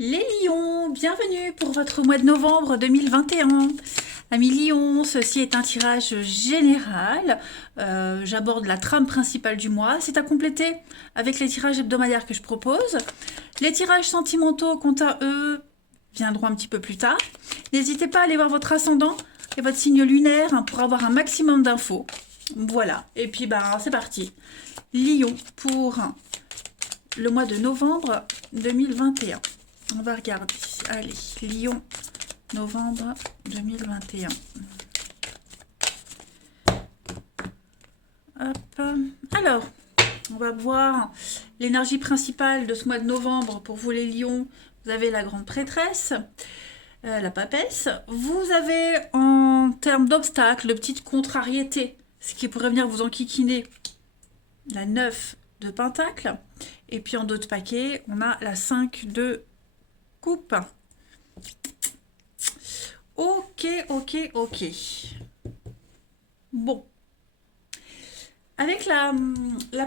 Les lions, bienvenue pour votre mois de novembre 2021. Amis lions, ceci est un tirage général. J'aborde la trame principale du mois. C'est à compléter avec les tirages hebdomadaires que je propose. Les tirages sentimentaux, quant à eux, viendront un petit peu plus tard. N'hésitez pas à aller voir votre ascendant et votre signe lunaire pour avoir un maximum d'infos. Voilà, et puis c'est parti. Lion pour le mois de novembre 2021. On va regarder. Allez, Lion, novembre 2021. Hop. Alors, on va voir l'énergie principale de ce mois de novembre. Pour vous les lions, vous avez la grande prêtresse, la papesse. Vous avez en termes d'obstacles, de petites contrariétés, ce qui pourrait venir vous enquiquiner, la 9 de pentacle. Et puis en d'autres paquets, on a la 5 de coupe. Ok. Bon. Avec la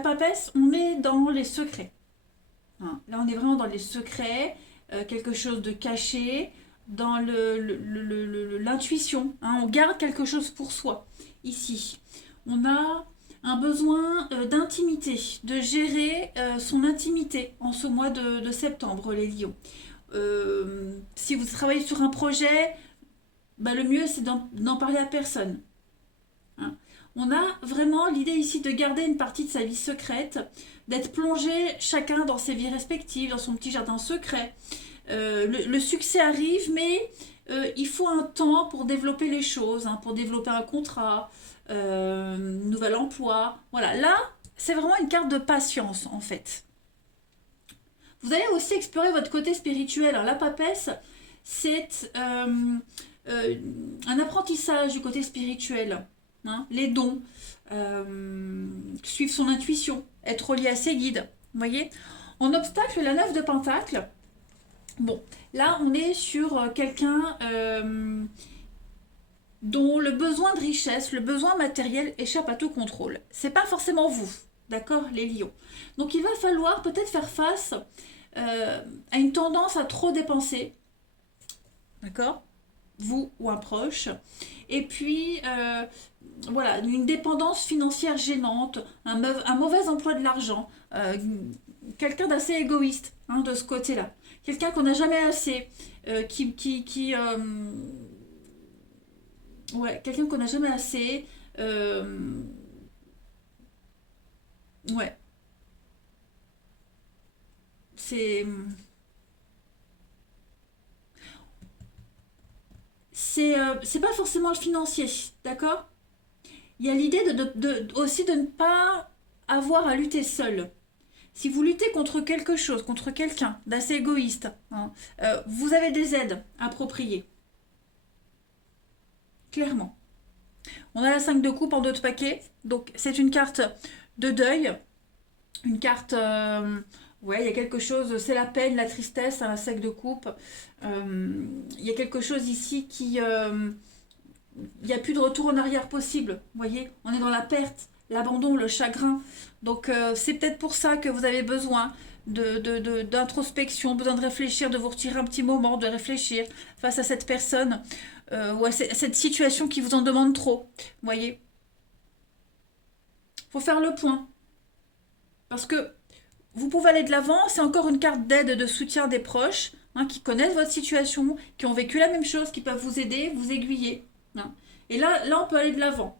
papesse, on est dans les secrets. Hein, là, on est vraiment dans les secrets, quelque chose de caché, dans l'intuition. Hein, on garde quelque chose pour soi. Ici, on a un besoin d'intimité, de gérer son intimité en ce mois de septembre, les lions. Si vous travaillez sur un projet, le mieux c'est d'en parler à personne. Hein. On a vraiment l'idée ici de garder une partie de sa vie secrète, d'être plongé chacun dans ses vies respectives, dans son petit jardin secret. Le succès arrive, mais il faut un temps pour développer les choses, pour développer un contrat, nouvel emploi. Voilà, là, c'est vraiment une carte de patience en fait. Vous allez aussi explorer votre côté spirituel. Alors, la papesse, c'est un apprentissage du côté spirituel. Hein, les dons, suivre son intuition, être relié à ses guides. Vous voyez. En obstacle, la 9 de pentacle. Bon, là, on est sur quelqu'un dont le besoin de richesse, le besoin matériel échappe à tout contrôle. C'est pas forcément vous, d'accord, les lions. Donc il va falloir peut-être faire face à une tendance à trop dépenser, d'accord, vous ou un proche. Et puis voilà, une dépendance financière gênante, un mauvais emploi de l'argent, quelqu'un d'assez égoïste de ce côté-là, quelqu'un qu'on n'a jamais assez, ouais, quelqu'un qu'on n'a jamais assez. Ouais, c'est. C'est pas forcément le financier, d'accord. Il y a l'idée aussi de ne pas avoir à lutter seul. Si vous luttez contre quelque chose, contre quelqu'un d'assez égoïste, vous avez des aides appropriées. Clairement. On a la 5 de coupe en deux de paquet. Donc c'est une carte de deuil. Une carte... ouais, il y a quelque chose, c'est la peine, la tristesse, la 5 de coupe. Il y a quelque chose ici qui... il n'y a plus de retour en arrière possible. Vous voyez, on est dans la perte, l'abandon, le chagrin. Donc c'est peut-être pour ça que vous avez besoin d'introspection, besoin de réfléchir, de vous retirer un petit moment, de réfléchir face à cette personne ou à cette situation qui vous en demande trop. Vous voyez, faut faire le point. Parce que vous pouvez aller de l'avant, c'est encore une carte d'aide, de soutien des proches qui connaissent votre situation, qui ont vécu la même chose, qui peuvent vous aider, vous aiguiller. Hein. Et là, on peut aller de l'avant.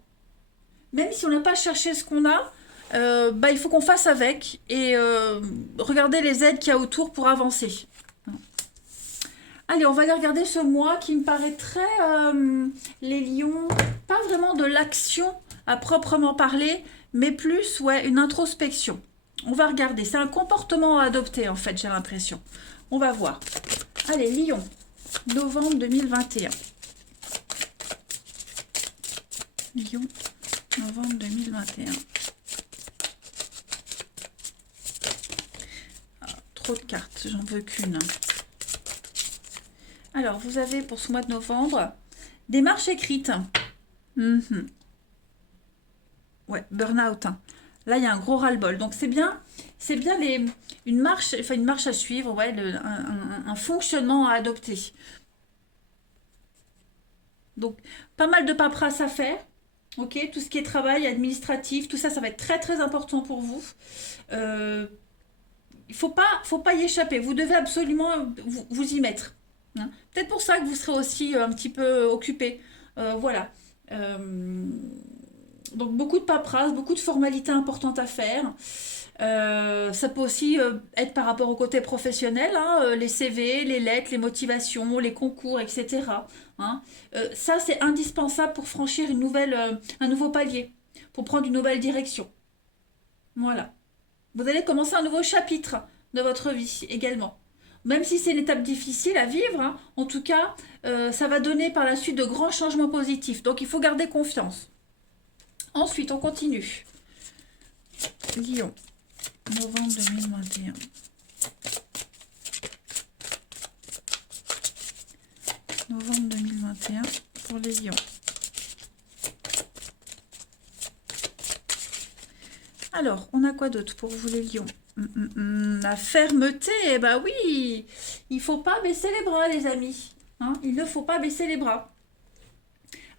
Même si on n'a pas cherché ce qu'on a, il faut qu'on fasse avec et regarder les aides qu'il y a autour pour avancer. Allez, on va aller regarder ce mois qui me paraît très, les lions, pas vraiment de l'action à proprement parler, mais plus une introspection. On va regarder, c'est un comportement à adopter en fait, j'ai l'impression. On va voir. Allez, lion, novembre 2021. Lion, novembre 2021. Ah, trop de cartes, j'en veux qu'une. Alors, vous avez pour ce mois de novembre des marches écrites. Ouais, burn-out. Là, il y a un gros ras-le-bol. Donc, c'est bien une marche à suivre, ouais, un fonctionnement à adopter. Donc, pas mal de paperasse à faire. Ok, tout ce qui est travail administratif, tout ça, ça va être très très important pour vous. Euh, il faut pas y échapper. Vous devez absolument vous y mettre. Hein. Peut-être pour ça que vous serez aussi un petit peu occupé. Voilà. Euh, donc beaucoup de paperasse, beaucoup de formalités importantes à faire. Ça peut aussi être par rapport au côté professionnel, hein, les CV, les lettres, les motivations, les concours, etc. Hein. Ça, c'est indispensable pour franchir un nouveau palier, pour prendre une nouvelle direction. Voilà. Vous allez commencer un nouveau chapitre de votre vie également. Même si c'est une étape difficile à vivre, hein, en tout cas, ça va donner par la suite de grands changements positifs. Donc il faut garder confiance. Ensuite, on continue. Lion, novembre 2021. Novembre 2021 pour les lions. Alors, on a quoi d'autre pour vous les lions? La fermeté, eh ben oui, il faut pas baisser les bras les amis. Hein, il ne faut pas baisser les bras.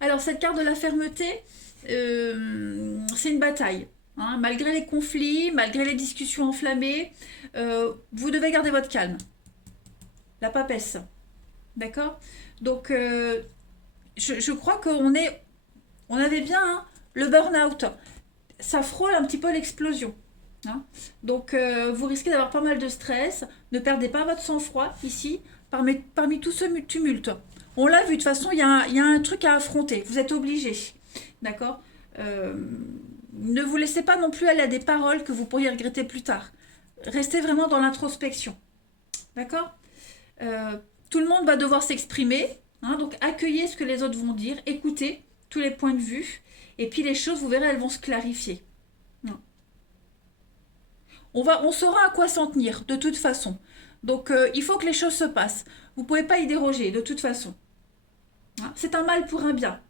Alors cette carte de la fermeté, c'est une bataille. Hein, malgré les conflits, malgré les discussions enflammées, vous devez garder votre calme. La papesse. D'accord. Donc je crois on avait bien hein, le burn-out. Ça frôle un petit peu l'explosion. Hein. Donc vous risquez d'avoir pas mal de stress. Ne perdez pas votre sang-froid ici parmi tout ce tumulte. On l'a vu, de toute façon, il y a un truc à affronter. Vous êtes obligé. D'accord. Euh, Ne vous laissez pas non plus aller à des paroles que vous pourriez regretter plus tard. Restez vraiment dans l'introspection. D'accord. Euh, Tout le monde va devoir s'exprimer. Hein, donc accueillez ce que les autres vont dire. Écoutez tous les points de vue. Et puis les choses, vous verrez, elles vont se clarifier. On saura à quoi s'en tenir, de toute façon. Donc, il faut que les choses se passent. Vous ne pouvez pas y déroger, de toute façon. Hein. C'est un mal pour un bien.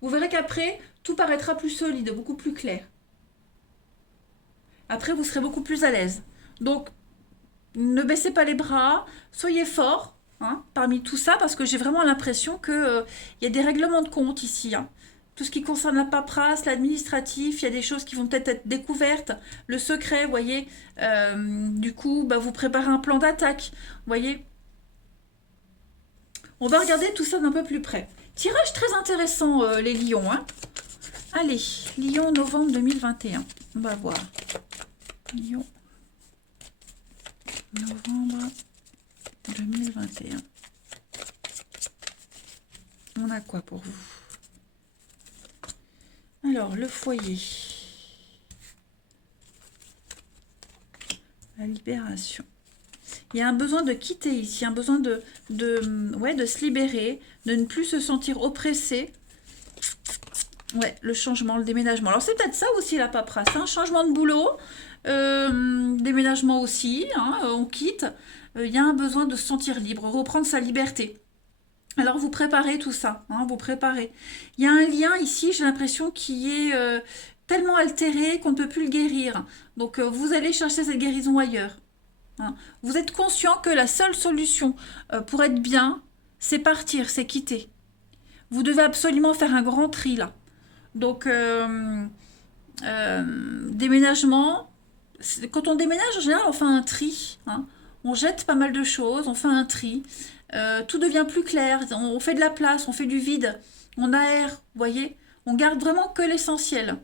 Vous verrez qu'après, tout paraîtra plus solide, beaucoup plus clair. Après, vous serez beaucoup plus à l'aise. Donc, ne baissez pas les bras, soyez forts hein, parmi tout ça, parce que j'ai vraiment l'impression qu'il y a des règlements de compte ici. Hein. Tout ce qui concerne la paperasse, l'administratif, il y a des choses qui vont peut-être être découvertes, le secret, vous voyez. Du coup, bah, vous préparez un plan d'attaque, vous voyez. On va regarder tout ça d'un peu plus près. Tirage très intéressant, les lions. Hein. Allez, Lion, novembre 2021. On va voir. Lion, novembre 2021. On a quoi pour vous? Alors, le foyer. La libération. Il y a un besoin de quitter ici, un besoin de se libérer, de ne plus se sentir oppressé. Ouais, le changement, le déménagement. Alors, c'est peut-être ça aussi la paperasse. Hein, changement de boulot, déménagement aussi, hein, on quitte. Il y a un besoin de se sentir libre, reprendre sa liberté. Alors vous préparez tout ça, hein, vous préparez. Il y a un lien ici, j'ai l'impression, qui est tellement altéré qu'on ne peut plus le guérir. Donc vous allez chercher cette guérison ailleurs. Hein. Vous êtes conscient que la seule solution pour être bien, c'est partir, c'est quitter. Vous devez absolument faire un grand tri là. Donc déménagement, quand on déménage en général on fait un tri. Hein. On jette pas mal de choses, on fait un tri. Tout devient plus clair, on fait de la place, on fait du vide, on aère, vous voyez, on garde vraiment que l'essentiel.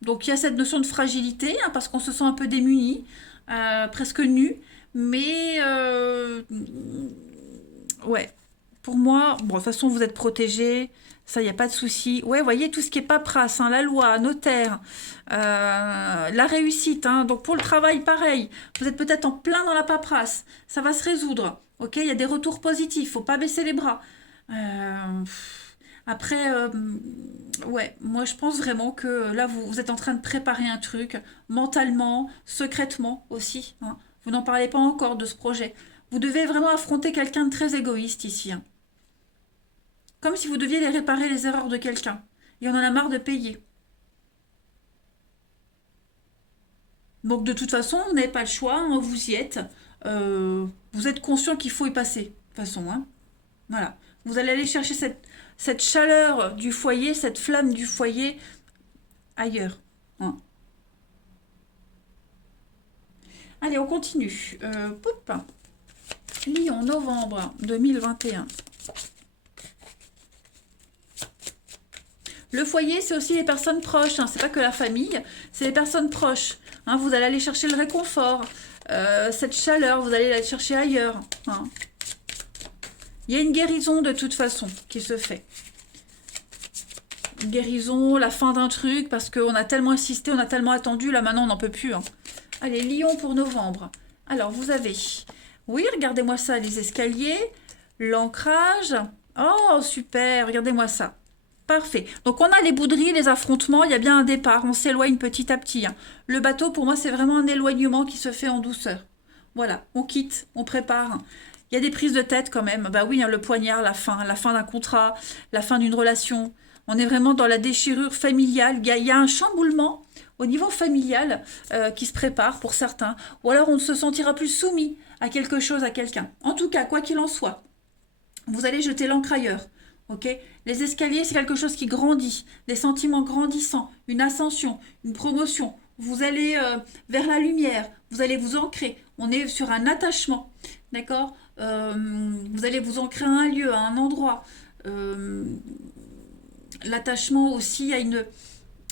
Donc il y a cette notion de fragilité, hein, parce qu'on se sent un peu démuni, presque nu, mais ouais, pour moi, bon, de toute façon vous êtes protégé, ça, il n'y a pas de souci. Ouais, vous voyez, tout ce qui est paperasse, hein, la loi, notaire, la réussite. Hein, donc pour le travail, pareil. Vous êtes peut-être en plein dans la paperasse. Ça va se résoudre. Ok, il y a des retours positifs. Faut pas baisser les bras. Après, ouais, moi je pense vraiment que là, vous êtes en train de préparer un truc, mentalement, secrètement aussi. Hein. Vous n'en parlez pas encore de ce projet. Vous devez vraiment affronter quelqu'un de très égoïste ici. Hein. Comme si vous deviez les réparer les erreurs de quelqu'un. Et on en a marre de payer. Donc de toute façon, vous n'avez pas le choix, hein, vous y êtes. Vous êtes conscient qu'il faut y passer, de toute façon. Hein. Voilà. Vous allez aller chercher cette chaleur du foyer, cette flamme du foyer ailleurs. Hein. Allez, on continue. Poup. Lion, novembre 2021. Le foyer, c'est aussi les personnes proches. Hein. C'est pas que la famille, c'est les personnes proches. Hein. Vous allez aller chercher le réconfort, cette chaleur, vous allez la chercher ailleurs. Hein. Il y a une guérison de toute façon qui se fait. Une guérison, la fin d'un truc, parce qu'on a tellement insisté, on a tellement attendu, là maintenant on n'en peut plus. Hein. Allez, Lion pour novembre. Alors, vous avez... Oui, regardez-moi ça, les escaliers, l'ancrage. Oh, super, regardez-moi ça. Parfait. Donc, on a les bouderies, les affrontements, il y a bien un départ, on s'éloigne petit à petit. Hein. Le bateau, pour moi, c'est vraiment un éloignement qui se fait en douceur. Voilà, on quitte, on prépare. Il y a des prises de tête quand même. Bah oui, hein, le poignard, la fin d'un contrat, la fin d'une relation. On est vraiment dans la déchirure familiale. Il y a un chamboulement au niveau familial qui se prépare pour certains. Ou alors on ne se sentira plus soumis à quelque chose, à quelqu'un. En tout cas, quoi qu'il en soit, vous allez jeter l'encre ailleurs. Okay, les escaliers, c'est quelque chose qui grandit, des sentiments grandissants, une ascension, une promotion. Vous allez vers la lumière, vous allez vous ancrer. On est sur un attachement, d'accord. Vous allez vous ancrer à un lieu, à un endroit. L'attachement aussi à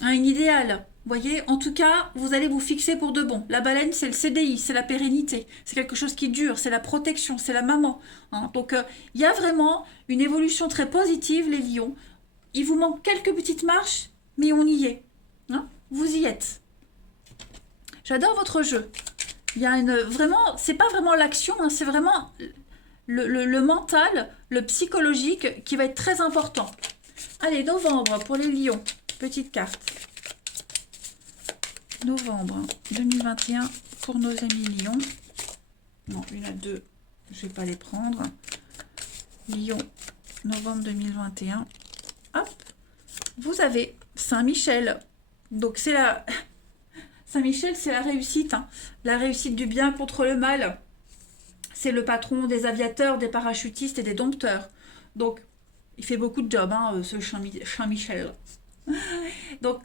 un idéal. Vous voyez, en tout cas, vous allez vous fixer pour de bon. La baleine, c'est le CDI, c'est la pérennité, c'est quelque chose qui dure, c'est la protection, c'est la maman. Hein. Donc, il y a vraiment une évolution très positive, les lions. Il vous manque quelques petites marches, mais on y est. Hein. Vous y êtes. J'adore votre jeu. Il y a vraiment, c'est pas vraiment l'action, hein, c'est vraiment le mental, le psychologique qui va être très important. Allez, novembre pour les lions. Petite carte. Novembre 2021 pour nos amis lions. Non, il y en a deux. Je ne vais pas les prendre. Lion, novembre 2021. Hop. Vous avez Saint-Michel. Donc, c'est la... Saint-Michel, c'est la réussite. Hein. La réussite du bien contre le mal. C'est le patron des aviateurs, des parachutistes et des dompteurs. Donc, il fait beaucoup de jobs, hein, ce Saint-Michel. Donc,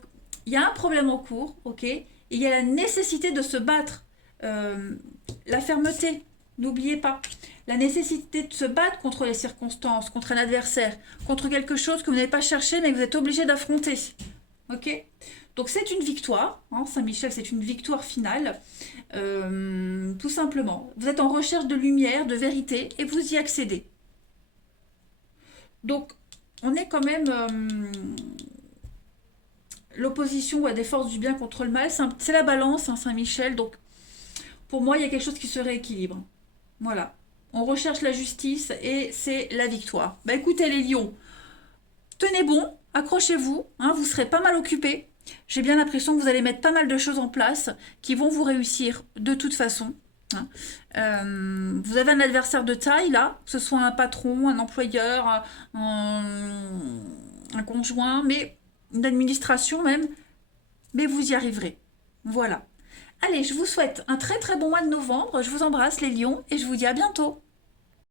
il y a un problème en cours, ok, et il y a la nécessité de se battre. La fermeté, n'oubliez pas. La nécessité de se battre contre les circonstances, contre un adversaire, contre quelque chose que vous n'avez pas cherché, mais que vous êtes obligé d'affronter. Ok. Donc, c'est une victoire. Hein, Saint-Michel, c'est une victoire finale. Tout simplement. Vous êtes en recherche de lumière, de vérité, et vous y accédez. Donc, on est quand même... l'opposition à des forces du bien contre le mal, c'est la balance, hein, Saint-Michel. Donc, pour moi, il y a quelque chose qui se rééquilibre. Voilà. On recherche la justice et c'est la victoire. Bah écoutez, les lions, tenez bon, accrochez-vous, hein, vous serez pas mal occupés. J'ai bien l'impression que vous allez mettre pas mal de choses en place qui vont vous réussir de toute façon. Hein. Vous avez un adversaire de taille, là, que ce soit un patron, un employeur, un conjoint, mais... une administration même, mais vous y arriverez. Voilà. Allez, je vous souhaite un très très bon mois de novembre. Je vous embrasse les lions et je vous dis à bientôt.